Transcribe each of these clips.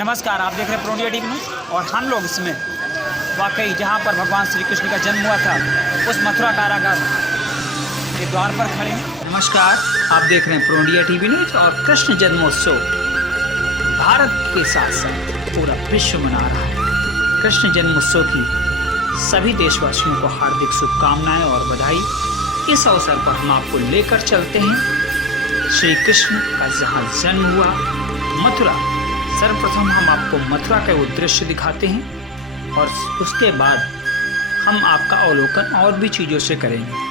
नमस्कार, आप देख रहे हैं प्रो इंडिया टीवी न्यूज़ और हम लोग इसमें वाकई जहां पर भगवान श्री कृष्ण का जन्म हुआ था उस मथुरा कारागार के द्वार पर खड़े हैं। नमस्कार, आप देख रहे हैं प्रो इंडिया टीवी न्यूज़ और कृष्ण जन्मोत्सव भारत के साथ साथ पूरा विश्व मना रहा है। कृष्ण जन्मोत्सव की सभी देशवासियों को हार्दिक शुभकामनाएं और बधाई। इस अवसर पर हम आपको लेकर चलते हैं श्री कृष्ण का जहाँ जन्म हुआ मथुरा। सर्वप्रथम हम आपको मथुरा का वो दृश्य दिखाते हैं और उसके बाद हम आपका अवलोकन और भी चीज़ों से करेंगे।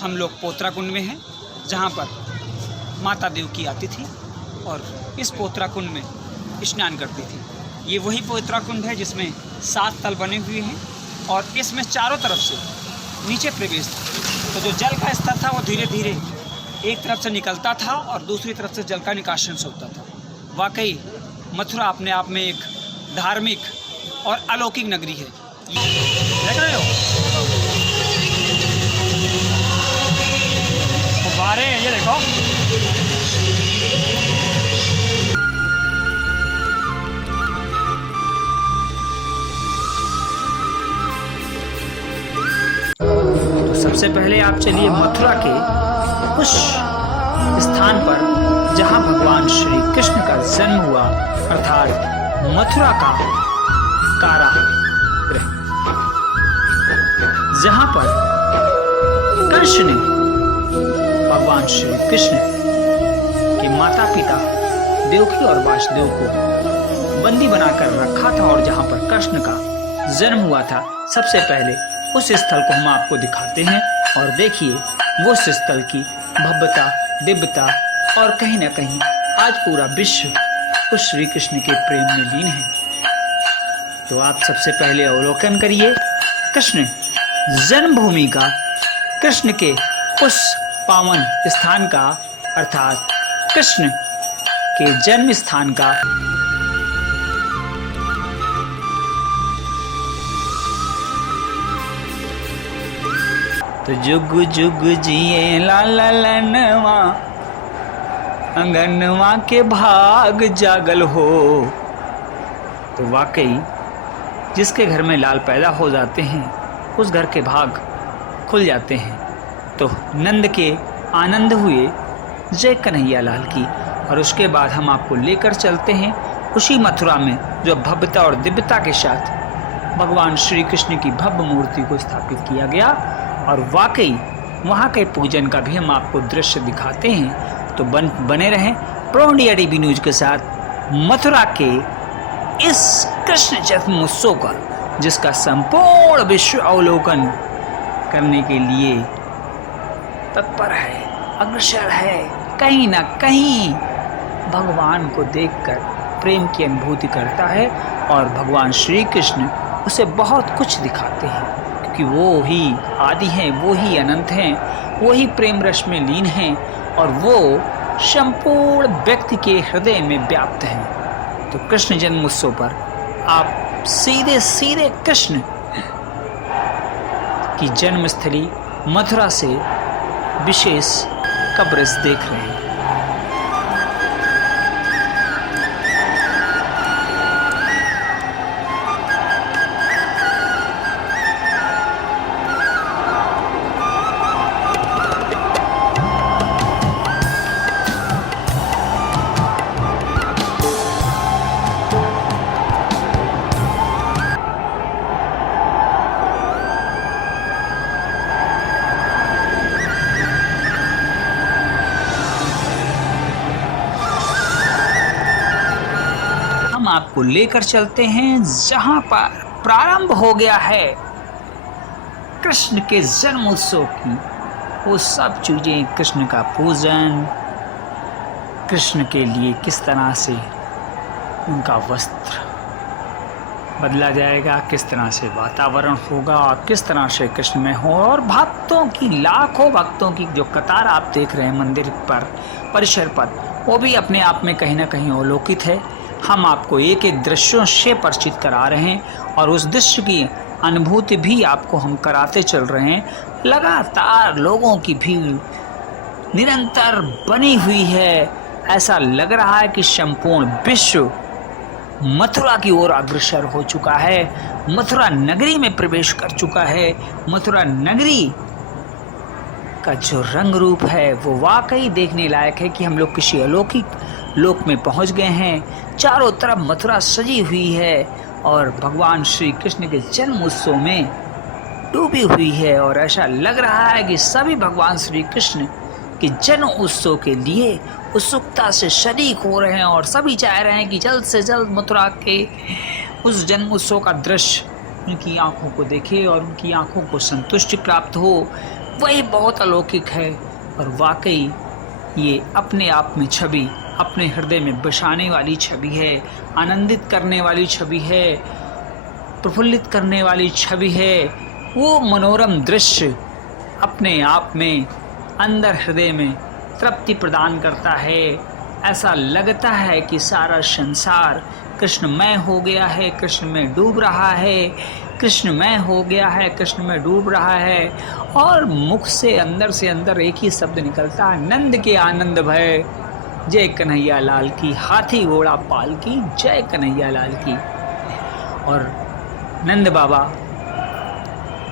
हम लोग पोतरा कुंड में हैं जहाँ पर माता देवकी आती थी और इस पोतरा कुंड में स्नान करती थी। ये वही पोतरा कुंड है जिसमें 7 तल बने हुए हैं और इसमें चारों तरफ से नीचे प्रवेश था। तो जो जल का स्तर था वो धीरे धीरे एक तरफ से निकलता था और दूसरी तरफ से जल का निकासन से होता था। वाकई मथुरा अपने आप में एक धार्मिक और अलौकिक नगरी है। देख रहे हो फुव्वारे, ये देखो। तो सबसे पहले आप चलिए मथुरा के उस स्थान पर जहां भगवान श्री कृष्ण का जन्म हुआ, अर्थात मथुरा का कारागृह, जहां पर कृष्ण ने भगवान श्री कृष्ण के माता पिता देवकी और वासुदेव को बंदी बनाकर रखा था और जहां पर कृष्ण का जन्म हुआ था। सबसे पहले उस स्थल को हम आपको दिखाते हैं और देखिए वो उस स्थल की भव्यता, दिव्यता और कहीं ना कहीं आज पूरा विश्व उस श्री कृष्ण के प्रेम में लीन है। तो आप सबसे पहले अवलोकन करिए कृष्ण जन्मभूमि का, कृष्ण के उस पावन स्थान का, अर्थात कृष्ण के जन्म स्थान का। तो जुग जुग जिए लाला लनवा, अंगनवा के भाग जागल हो। तो वाकई जिसके घर में लाल पैदा हो जाते हैं उस घर के भाग खुल जाते हैं। तो नंद के आनंद हुए जय कन्हैया लाल की। और उसके बाद हम आपको लेकर चलते हैं उसी मथुरा में जो भव्यता और दिव्यता के साथ भगवान श्री कृष्ण की भव्य मूर्ति को स्थापित किया गया। और वाकई वहाँ के पूजन का भी हम आपको दृश्य दिखाते हैं। तो बने रहें प्रो इंडिया टीवी न्यूज़ के साथ मथुरा के इस कृष्ण जन्मोत्सव का, जिसका संपूर्ण विश्व अवलोकन करने के लिए तत्पर है, अग्रसर है, कहीं ना कहीं भगवान को देखकर प्रेम की अनुभूति करता है। और भगवान श्री कृष्ण उसे बहुत कुछ दिखाते हैं, क्योंकि वो ही आदि हैं, वो ही अनंत हैं, वो ही प्रेम रस में लीन हैं और वो संपूर्ण व्यक्ति के हृदय में व्याप्त हैं। तो कृष्ण जन्मोत्सव पर आप सीधे सीधे कृष्ण की जन्मस्थली मथुरा से विशेष कवरेज देख रहे हैं। आपको लेकर चलते हैं जहां पर प्रारंभ हो गया है कृष्ण के जन्मोत्सव की वो सब चीजें, कृष्ण का पूजन, कृष्ण के लिए किस तरह से उनका वस्त्र बदला जाएगा, किस तरह से वातावरण होगा, किस तरह से कृष्ण में हो, और भक्तों की, लाखों भक्तों की जो कतार आप देख रहे हैं मंदिर पर, परिसर पर, वो भी अपने आप में कहीं ना कहीं अलौकिक है। हम आपको एक एक दृश्यों से परिचित करा रहे हैं और उस दृश्य की अनुभूति भी आपको हम कराते चल रहे हैं। लगातार लोगों की भीड़ निरंतर बनी हुई है। ऐसा लग रहा है कि संपूर्ण विश्व मथुरा की ओर अग्रसर हो चुका है, मथुरा नगरी में प्रवेश कर चुका है। मथुरा नगरी का जो रंग रूप है वो वाकई देखने लायक है कि हम लोग किसी अलौकिक लोक में पहुंच गए हैं। चारों तरफ मथुरा सजी हुई है और भगवान श्री कृष्ण के जन्म उत्सव में डूबी हुई है। और ऐसा लग रहा है कि सभी भगवान श्री कृष्ण के जन्म उत्सव के लिए उत्सुकता से शरीक हो रहे हैं और सभी चाह रहे हैं कि जल्द से जल्द मथुरा के उस जन्म उत्सव का दृश्य उनकी आंखों को देखे और उनकी आंखों को संतुष्टि प्राप्त हो। वही बहुत अलौकिक है और वाकई ये अपने आप में छवि, अपने हृदय में बसाने वाली छवि है, आनंदित करने वाली छवि है, प्रफुल्लित करने वाली छवि है। वो मनोरम दृश्य अपने आप में अंदर हृदय में तृप्ति प्रदान करता है। ऐसा लगता है कि सारा संसार कृष्णमय हो गया है, कृष्ण में डूब रहा है, कृष्णमय हो गया है, कृष्ण में डूब रहा है। और मुख से अंदर एक ही शब्द निकलता है, नंद के आनंद भय, जय कन्हैया लाल की, हाथी घोड़ा पाल की, जय कन्हैया लाल की। और नंद बाबा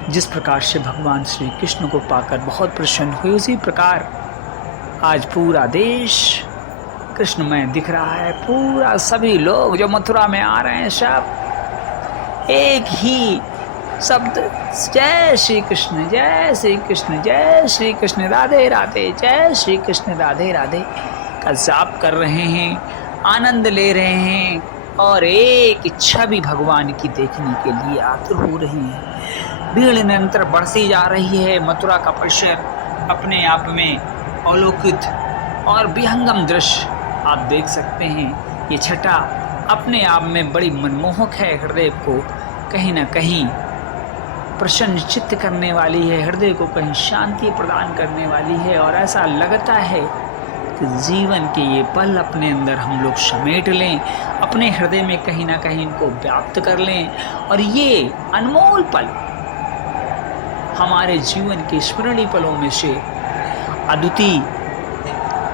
जिस प्रकार से भगवान श्री कृष्ण को पाकर बहुत प्रसन्न हुए, उसी प्रकार आज पूरा देश कृष्णमय दिख रहा है। पूरा सभी लोग जो मथुरा में आ रहे हैं सब एक ही शब्द, जय श्री कृष्ण, जय श्री कृष्ण, जय श्री कृष्ण, राधे राधे, जय श्री कृष्ण, राधे राधे का जाप कर रहे हैं, आनंद ले रहे हैं और एक इच्छा भी भगवान की देखने के लिए आतुर हो रही है। भीड़ निरंतर बढ़ती जा रही है। मथुरा का परिसर अपने आप में अलौकिक और विहंगम दृश्य आप देख सकते हैं। ये छटा अपने आप में बड़ी मनमोहक है, हृदय को कहीं ना कहीं प्रसन्न चित्त करने वाली है, हृदय को कहीं शांति प्रदान करने वाली है। और ऐसा लगता है कि जीवन के ये पल अपने अंदर हम लोग समेट लें, अपने हृदय में कहीं ना कहीं इनको व्याप्त कर लें और ये अनमोल पल हमारे जीवन के स्मरणीय पलों में से अद्वितीय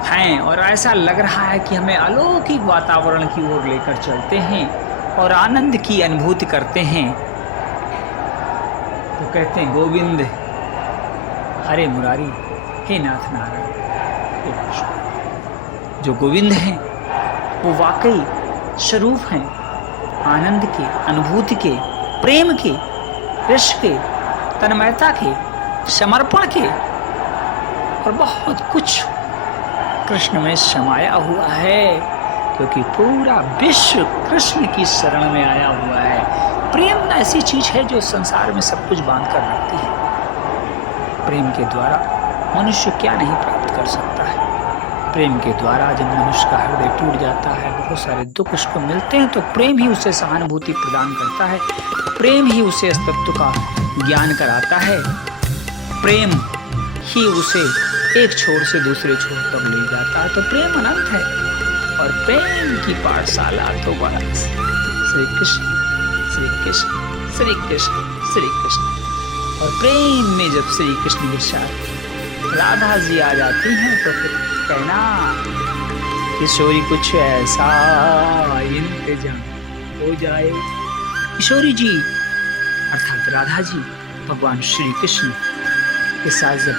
हैं। और ऐसा लग रहा है कि हमें अलौकिक वातावरण की ओर लेकर चलते हैं और आनंद की अनुभूति करते हैं। तो कहते हैं गोविंद हरे मुरारी, हे नाथ नारायण, हे कृष्ण। जो गोविंद हैं वो वाकई स्वरूप हैं आनंद के, अनुभूति के, प्रेम के, रस के, तन्मयता के, समर्पण के और बहुत कुछ कृष्ण में समाया हुआ है। क्योंकि पूरा विश्व कृष्ण की शरण में आया हुआ है। प्रेम ऐसी चीज है जो संसार में सब कुछ बांध कर रखती है। प्रेम के द्वारा मनुष्य क्या नहीं प्राप्त कर सकता है। प्रेम के द्वारा जब मनुष्य का हृदय टूट जाता है, बहुत सारे दुख उसको मिलते हैं, तो प्रेम ही उसे सहानुभूति प्रदान करता है। प्रेम ही उसे अस्तित्व का ज्ञान कराता है। प्रेम ही उसे एक छोर से दूसरे छोर तक ले जाता है। तो प्रेम अनंत है और प्रेम की पाठशाला तो बस श्री कृष्ण श्री कृष्ण श्री कृष्ण श्री कृष्ण। और प्रेम में जब श्री कृष्ण के साथ राधा जी आ जाती हैं तो फिर कहना किशोरी कुछ ऐसा इंतजाम हो जाए। किशोरी जी अर्थात राधा जी भगवान श्री कृष्ण के साथ जब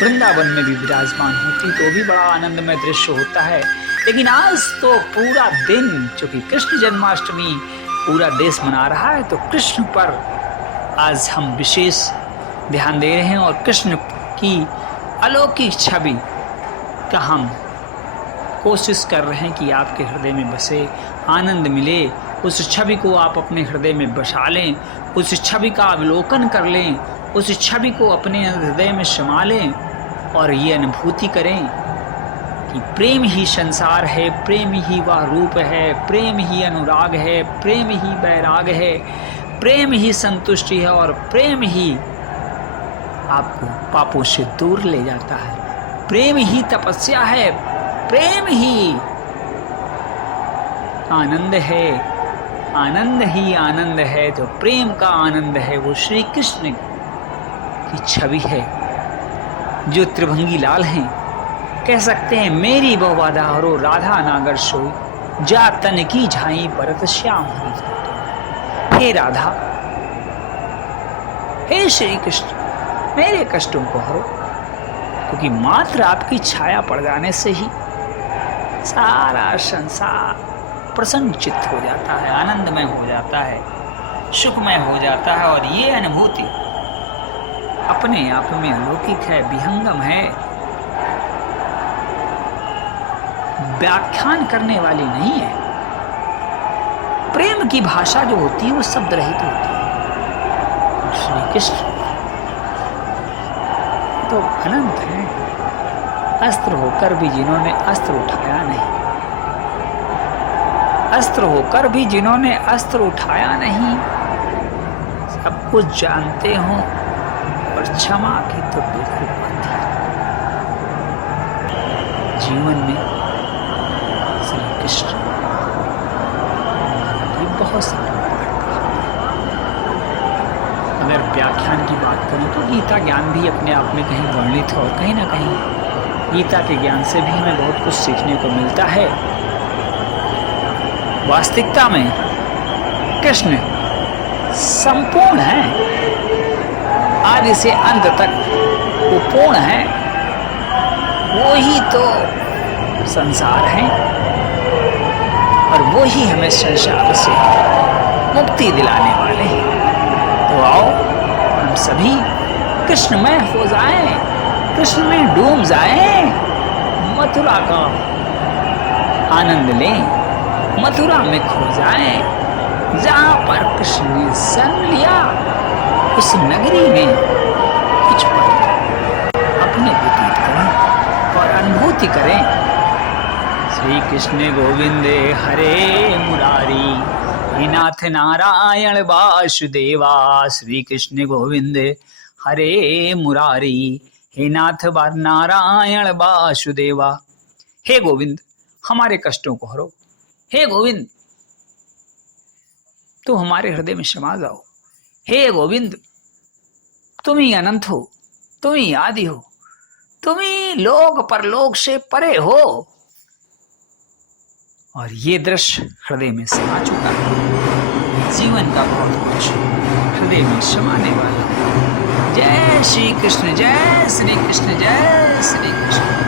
वृंदावन में भी विराजमान होती तो भी बड़ा आनंदमय दृश्य होता है। लेकिन आज तो पूरा दिन, चूंकि कृष्ण जन्माष्टमी पूरा देश मना रहा है, तो कृष्ण पर आज हम विशेष ध्यान दे रहे हैं और कृष्ण की अलौकिक छवि का हम कोशिश कर रहे हैं कि आपके हृदय में बसे, आनंद मिले। उस छवि को आप अपने हृदय में बसा लें, उस छवि का अवलोकन कर लें, उस छवि को अपने हृदय में समा लें और ये अनुभूति करें कि प्रेम ही संसार है, प्रेम ही वह रूप है, प्रेम ही अनुराग है, प्रेम ही वैराग है, प्रेम ही संतुष्टि है और प्रेम ही आपको पापों से दूर ले जाता है। प्रेम ही तपस्या है, प्रेम ही आनंद है, आनंद ही आनंद है। जो प्रेम का आनंद है वो श्री कृष्ण की छवि है, जो त्रिभंगी लाल हैं। कह सकते हैं मेरी बहुवादा हरो राधा नागर सोई, जा तन की झाई भरत श्याम हरि। हे राधा, हे श्री कृष्ण, मेरे कष्टों को हरो, क्योंकि मात्र आपकी छाया पड़ जाने से ही सारा संसार प्रसन्नचित्त हो जाता है, आनंदमय हो जाता है, सुखमय हो जाता है। और ये अनुभूति अपने आप में अलौकिक है, विहंगम है, व्याख्यान करने वाली नहीं है। प्रेम की भाषा जो होती है वो शब्द रहित होती है। श्री कृष्ण तो अनंत है, अस्त्र होकर भी जिन्होंने अस्त्र उठाया नहीं, अस्त्र होकर भी जिन्होंने अस्त्र उठाया नहीं, सब कुछ जानते हो और क्षमा की तो बिल्कुल बात है। जीवन में श्री कृष्ण की बहुत सारी अगर व्याख्यान की बात करें तो गीता ज्ञान भी अपने आप में कहीं वर्णित है और कहीं ना कहीं गीता के ज्ञान से भी हमें बहुत कुछ सीखने को मिलता है। वास्तविकता में कृष्ण संपूर्ण है, आदि से अंत तक वो पूर्ण है, वो ही तो संसार है और वो ही हमें संसार से मुक्ति दिलाने वाले हैं। तो आओ हम सभी कृष्णमय हो जाएं, कृष्ण में डूब जाएं, मथुरा का आनंद लें, मथुरा में खो जाएं, जहां पर कृष्ण ने जन्म लिया उस नगरी में कुछ पल अपने व्यतीत करें और अनुभूति करें। श्री कृष्ण गोविंद हरे मुरारी, हे नाथ नारायण वासुदेवा। श्री कृष्ण गोविंद हरे मुरारी, हे नाथ नारायण वासुदेवा। हे गोविंद हमारे कष्टों को हरो, हे गोविंद तुम हमारे हृदय में समा जाओ। हे गोविंद तुम ही अनंत हो, तुम ही आदि हो, तुम ही लोक परलोक से परे हो। और ये दृश्य हृदय में समा चुका है। जीवन का बहुत कुछ हृदय में समाने वाला है। जय श्री कृष्ण, जय श्री कृष्ण, जय श्री कृष्ण।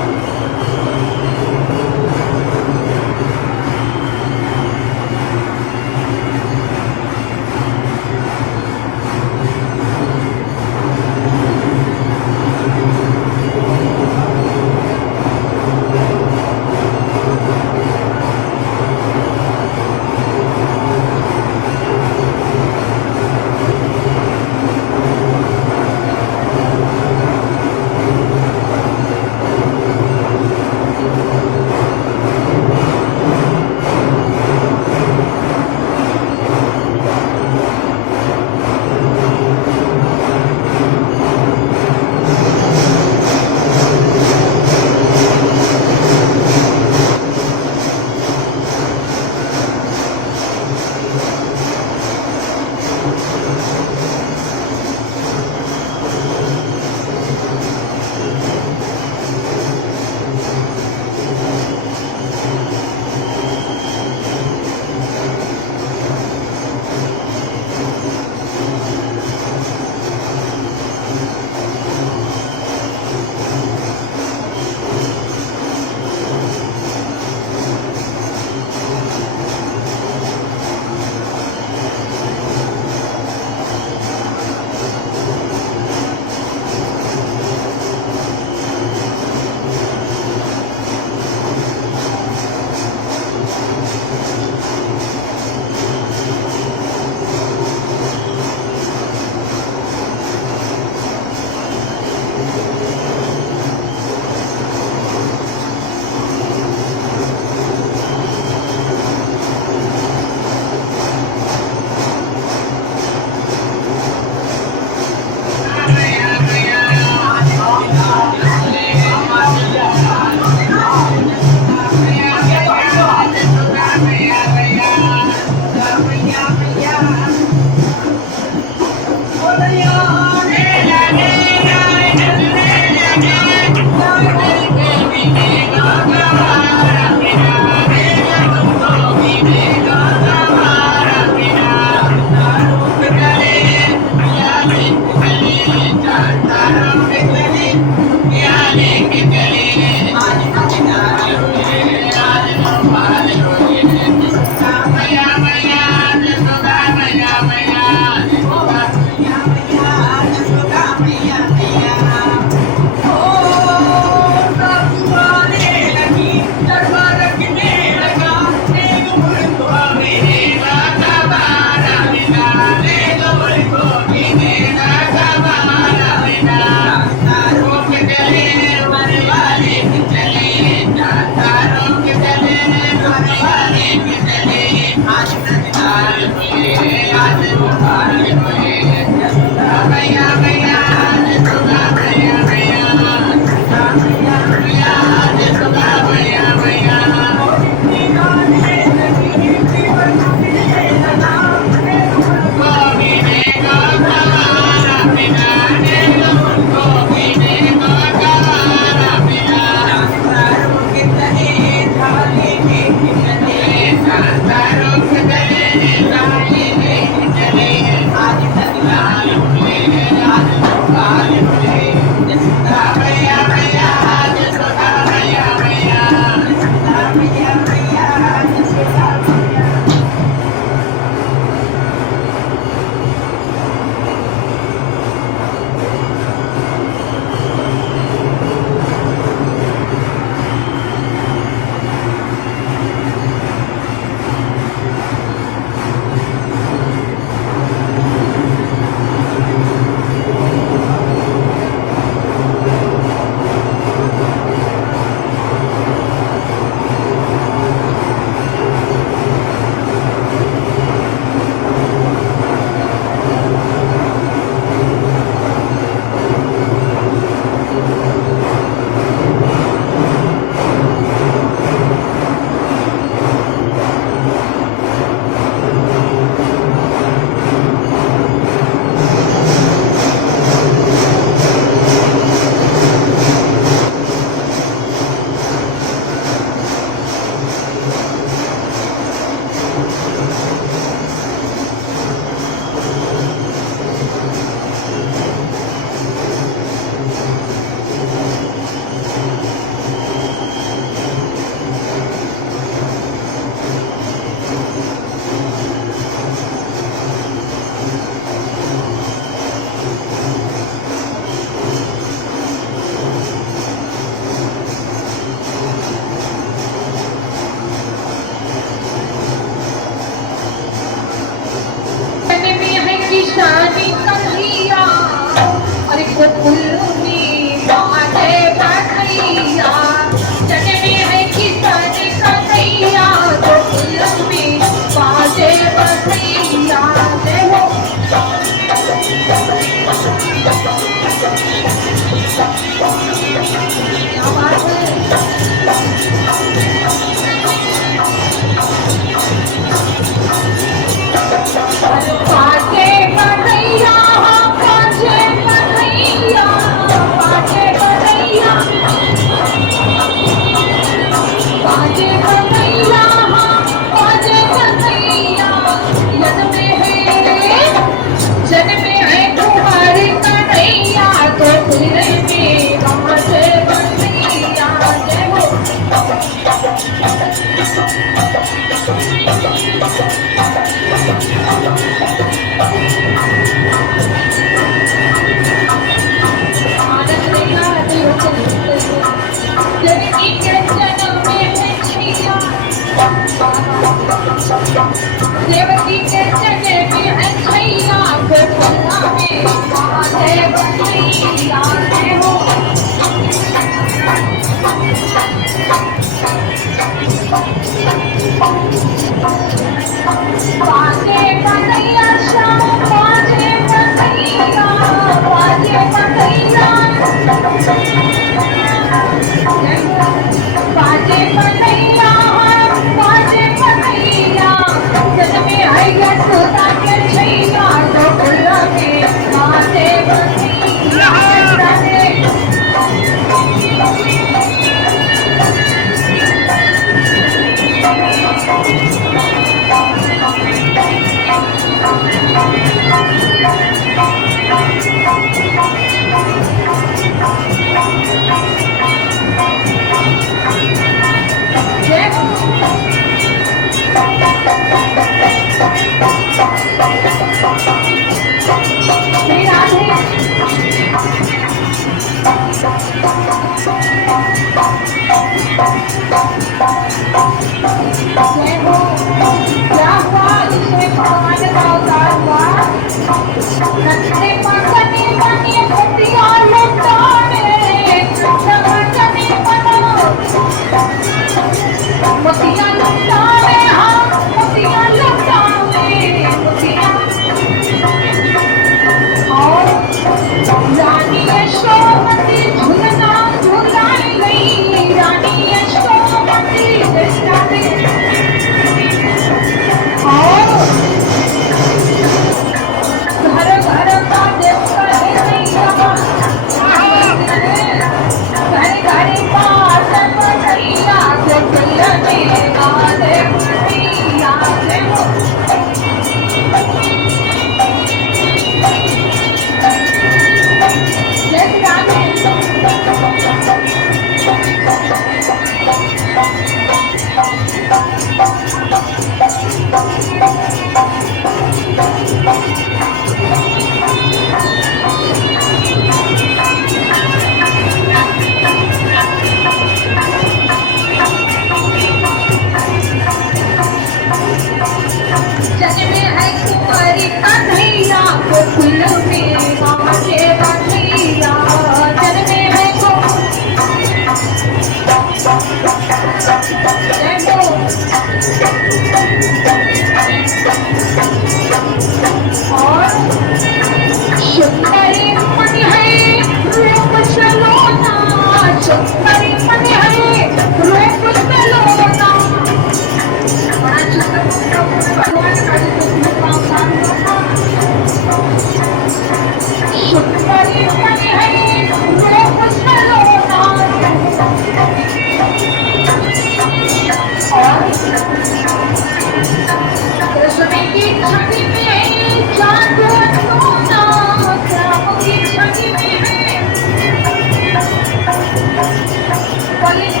Thank you.